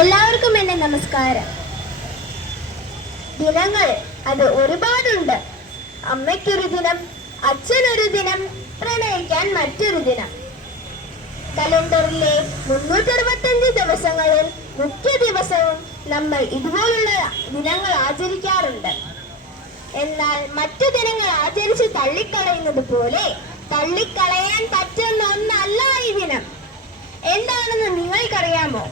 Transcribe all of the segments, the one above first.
എല്ലാവർക്കും എന്റെ നമസ്കാരം. ദിനങ്ങൾ അത് ഒരുപാടുണ്ട്. അമ്മയ്ക്കൊരു ദിനം, അച്ഛനൊരു ദിനം, പ്രണയിക്കാൻ മറ്റൊരു ദിനം. കലണ്ടറിലെ 365 ദിവസങ്ങളിൽ മുഖ്യ ദിവസവും നമ്മൾ ഇതുപോലുള്ള ദിനങ്ങൾ ആചരിക്കാറുണ്ട്. എന്നാൽ മറ്റു ദിനങ്ങൾ ആചരിച്ച് തള്ളിക്കളയുന്നത് പോലെ തള്ളിക്കളയാൻ പറ്റുന്ന ഒന്നല്ല ഈ ദിനം. എന്താണെന്ന് നിങ്ങൾക്കറിയാമോ?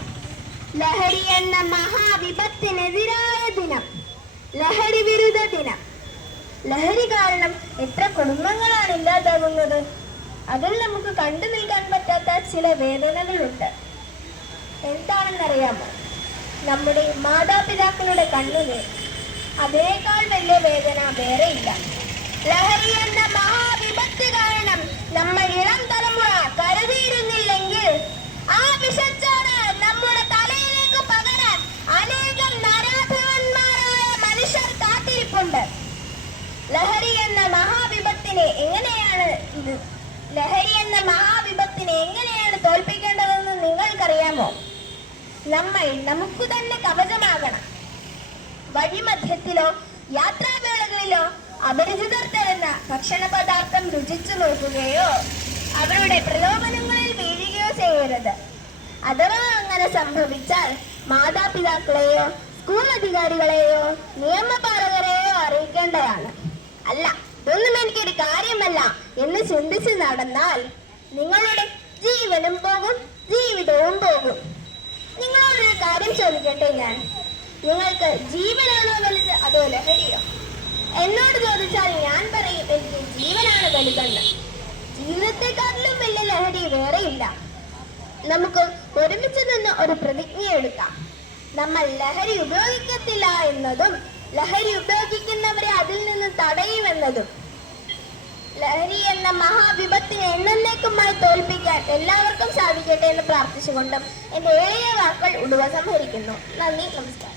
ലഹരി എന്ന മഹാവിപത്തിനെതിരായ ദിനം, ലഹരി വിരുദ്ധ ദിനം. ലഹരി കാരണം എത്ര കുടുംബങ്ങളാണ് ഇല്ലാതാകുന്നത്. അതിൽ നമുക്ക് കണ്ടു നിൽക്കാൻ പറ്റാത്ത ചില വേദനകളുണ്ട്. എന്താണെന്നറിയാമോ? നമ്മുടെ മാതാപിതാക്കളുടെ കണ്ണുനീർ. അതിനേക്കാൾ വലിയ വേദന വേറെയില്ല. ലഹരി എന്ന മഹാവിപത്ത് കാരണം നമ്മൾ ഇളം തലമുറ കരുതിയിരുന്നില്ലെങ്കിൽ ആ വിഷച്ചാണ് നമ്മുടെ തലയിലേക്ക് പകരാൻ അനേകം നരാധവന്മാരായ മനുഷ്യർ കാത്തിരിപ്പുണ്ട്. ലഹരി എന്ന മഹാവിപത്തിനെ എങ്ങനെയാണ് തോൽപ്പിക്കേണ്ടതെന്ന് നിങ്ങൾക്കറിയാമോ? നമ്മൾ നമുക്ക് തന്നെ കവചമാകണം. വഴിമധ്യത്തിലോ യാത്രാവേളകളിലോ അപരിചിതർ തരുന്ന ഭക്ഷണ പദാർത്ഥം രുചിച്ചു നോക്കുകയോ അവരുടെ പ്രലോഭനങ്ങളിൽ വീഴുകയോ ചെയ്യരുത്. അഥവാ അങ്ങനെ സംഭവിച്ചാൽ മാതാപിതാക്കളെയോ സ്കൂൾ അധികാരികളെയോ നിയമപാലകരെയോ അറിയിക്കേണ്ടതാണ്. അല്ല, ഇതൊന്നും എനിക്കൊരു കാര്യമല്ല എന്ന് ചിന്തിച്ച് നടന്നാൽ നിങ്ങളുടെ ജീവനും പോകും, ജീവിതവും പോകും. നിങ്ങളോടൊരു കാര്യം ചോദിക്കട്ടെ ഞാൻ. നിങ്ങൾക്ക് ജീവനാണോ വലുത് അതോ ലഹരിയോ? എന്നോട് ചോദിച്ചാൽ ഞാൻ പറയും എനിക്ക് ജീവനാണ് വലുതെന്ന്. ജീവിതത്തെക്കാട്ടിലും വലിയ ലഹരി വേറെയില്ല. നമുക്ക് ഒരുമിച്ച് നിന്ന് ഒരു പ്രതിജ്ഞ എടുക്കാം. നമ്മൾ ലഹരി ഉപയോഗിക്കത്തില്ല എന്നതും ലഹരി ഉപയോഗിക്കുന്നവരെ അതിൽ നിന്ന് തടയുമെന്നതും. ലഹരി എന്ന മഹാവിപത്തിനെ എന്നേക്കുമായി തോൽപ്പിക്കാൻ എല്ലാവർക്കും സാധിക്കട്ടെ എന്ന് പ്രാർത്ഥിച്ചുകൊണ്ടും എന്റെ ഏഴ് വാക്കുകൾ ഉപസംഹരിക്കുന്നു. നന്ദി, നമസ്കാരം.